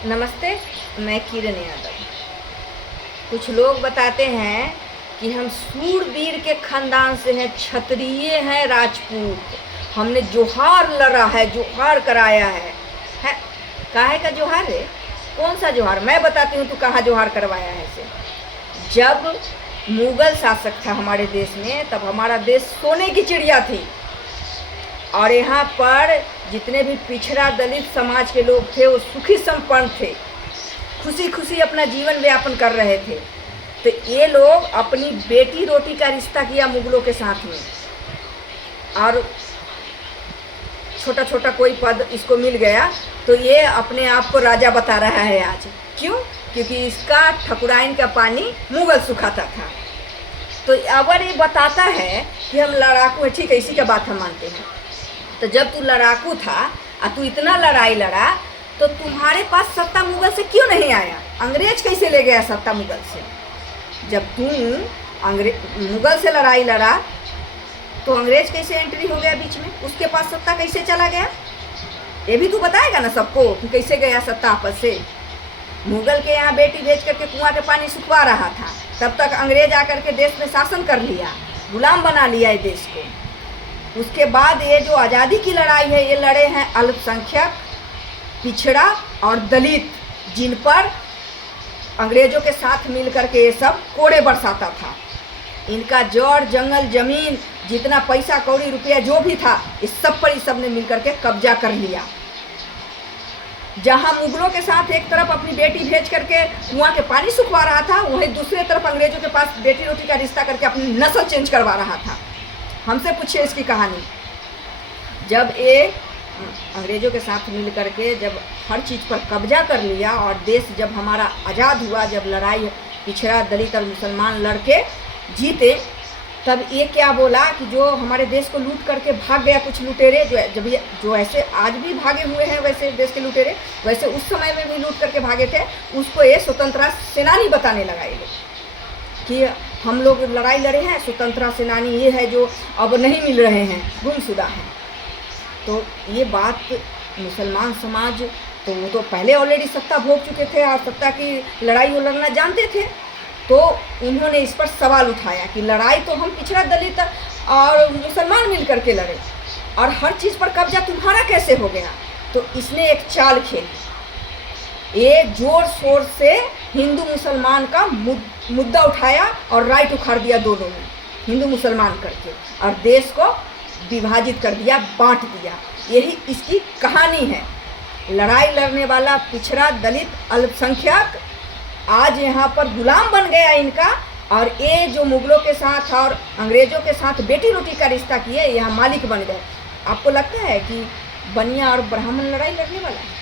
नमस्ते। मैं किरण यादव। कुछ लोग बताते हैं कि हम सूरवीर के खानदान से हैं, क्षत्रिय हैं, राजपूत। हमने जोहार लड़ा है, जोहार कराया है? काहे का जोहार है? कौन सा जोहार? मैं बताती हूँ तू कहाँ जोहार करवाया है से। जब मुगल शासक था हमारे देश में, तब हमारा देश सोने की चिड़िया थी और यहाँ पर जितने भी पिछड़ा दलित समाज के लोग थे वो सुखी संपन्न थे, खुशी खुशी अपना जीवन व्यापन कर रहे थे। तो ये लोग अपनी बेटी रोटी का रिश्ता किया मुगलों के साथ में, और छोटा छोटा कोई पद इसको मिल गया तो ये अपने आप को राजा बता रहा है आज। क्यों? क्योंकि इसका ठकुराइन का पानी मुगल सुखाता था। तो अगर ये बताता है कि हम लड़ाकू हैं, ठीक है, इसी का बात हम मानते हैं। तो जब तू लड़ाकू था और तू इतना लड़ाई लड़ा, तो तुम्हारे पास सत्ता मुगल से क्यों नहीं आया? अंग्रेज कैसे ले गया सत्ता मुगल से? जब तू मुगल से लड़ाई लड़ा तो अंग्रेज कैसे एंट्री हो गया बीच में? उसके पास सत्ता कैसे चला गया? ये भी तू बताएगा ना सबको कि कैसे गया सत्ता आपस से। मुगल के यहाँ बेटी भेज करके कुआं के पानी सुखवा रहा था, तब तक अंग्रेज आकर के देश में शासन कर लिया, गुलाम बना लिया ये देश को। उसके बाद ये जो आज़ादी की लड़ाई है, ये लड़े हैं अल्पसंख्यक, पिछड़ा और दलित, जिन पर अंग्रेजों के साथ मिल करके ये सब कोड़े बरसाता था। इनका जड़ जंगल जमीन जितना पैसा कौड़ी रुपया जो भी था, इस सब पर इस सब ने मिल करके कब्जा कर लिया। जहां मुगलों के साथ एक तरफ अपनी बेटी भेज करके कुआं के पानी सुखवा रहा था, वहीं दूसरे तरफ अंग्रेजों के पास बेटी रोटी का रिश्ता करके अपनी नस्ल चेंज करवा रहा था। हमसे पूछिए इसकी कहानी। जब ये अंग्रेजों के साथ मिल करके जब हर चीज़ पर कब्जा कर लिया और देश जब हमारा आज़ाद हुआ, जब लड़ाई पिछड़ा दलित और मुसलमान लड़के जीते, तब ये क्या बोला कि जो हमारे देश को लूट करके भाग गया कुछ लुटेरे, जो ऐसे आज भी भागे हुए हैं वैसे देश के लुटेरे, वैसे उस समय में भी लूट करके भागे थे, उसको ये स्वतंत्रता सेनानी बताने लगा ये लोग कि हम लोग लड़ाई लड़े हैं, स्वतंत्रता सेनानी ये है जो अब नहीं मिल रहे हैं, गुमशुदा हैं। तो ये बात मुसलमान समाज तो वो तो पहले ऑलरेडी सत्ता भोग चुके थे और सत्ता की लड़ाई वो लड़ना जानते थे, तो उन्होंने इस पर सवाल उठाया कि लड़ाई तो हम पिछड़ा दलित और मुसलमान मिल करके लड़े और हर चीज़ पर कब्जा तुम्हारा कैसे हो गया? तो इसने एक चाल खेली, ये जोर शोर से हिंदू मुसलमान का मुद्दा उठाया और राइट उखाड़ दिया दोनों में, हिंदू मुसलमान करके, और देश को विभाजित कर दिया, बांट दिया। यही इसकी कहानी है। लड़ाई लड़ने वाला पिछड़ा दलित अल्पसंख्यक आज यहाँ पर गुलाम बन गया इनका, और ये जो मुगलों के साथ और अंग्रेजों के साथ बेटी रोटी का रिश्ता किए, यहाँ मालिक बन गए। आपको लगता है कि बनिया और ब्राह्मण लड़ाई लड़ने वाला है?